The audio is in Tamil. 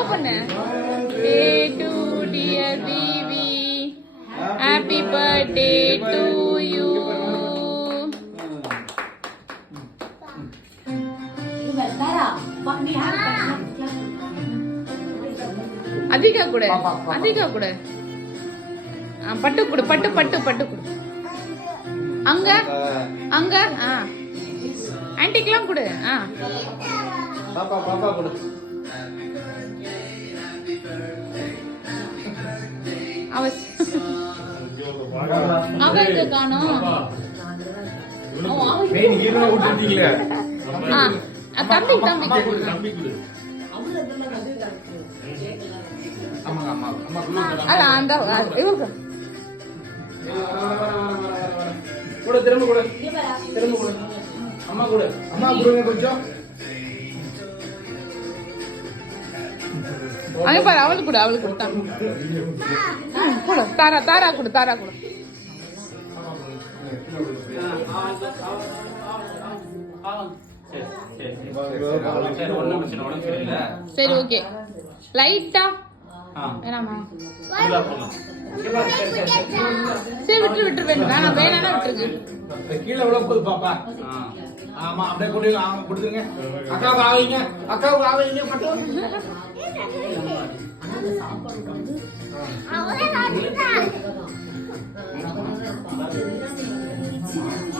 லவ் பண்ணு. Day to dear Vivi, happy birthday to you. அதிகா கூட அதிகா கூட பட்டு கொடு பட்டு பட்டு பட்டு கொடு. அங்க அங்க ஆன்டிக்கெல்லாம் கொடு. பாப்பா பாப்பா கொடு. அவருக்கு காணோம். தம்பி தம்பி அந்த இவருக்கு கூட திரும்ப கூட திரும்ப கூட அம்மா கூட அம்மா கொடுங்க கொஞ்சம். அங்க பாரு அவளுக்கு கொடு அவளுக்கு கொடுத்தாங்க. கொடு தாரா தாரா கொடு தாரா கொடு. சரி ஓகே லைட்டா வேணாமா? சரி விட்டு விட்டு வேணாம் வேணாம் விட்டுருங்க. கீழே விட போகுது பாப்பா. ஆமா அப்படியே கொண்டு கொடுத்துருங்க. அக்காவுக்கு ஆவீங்க அக்காவுக்கு ஆவீங்க மட்டும்.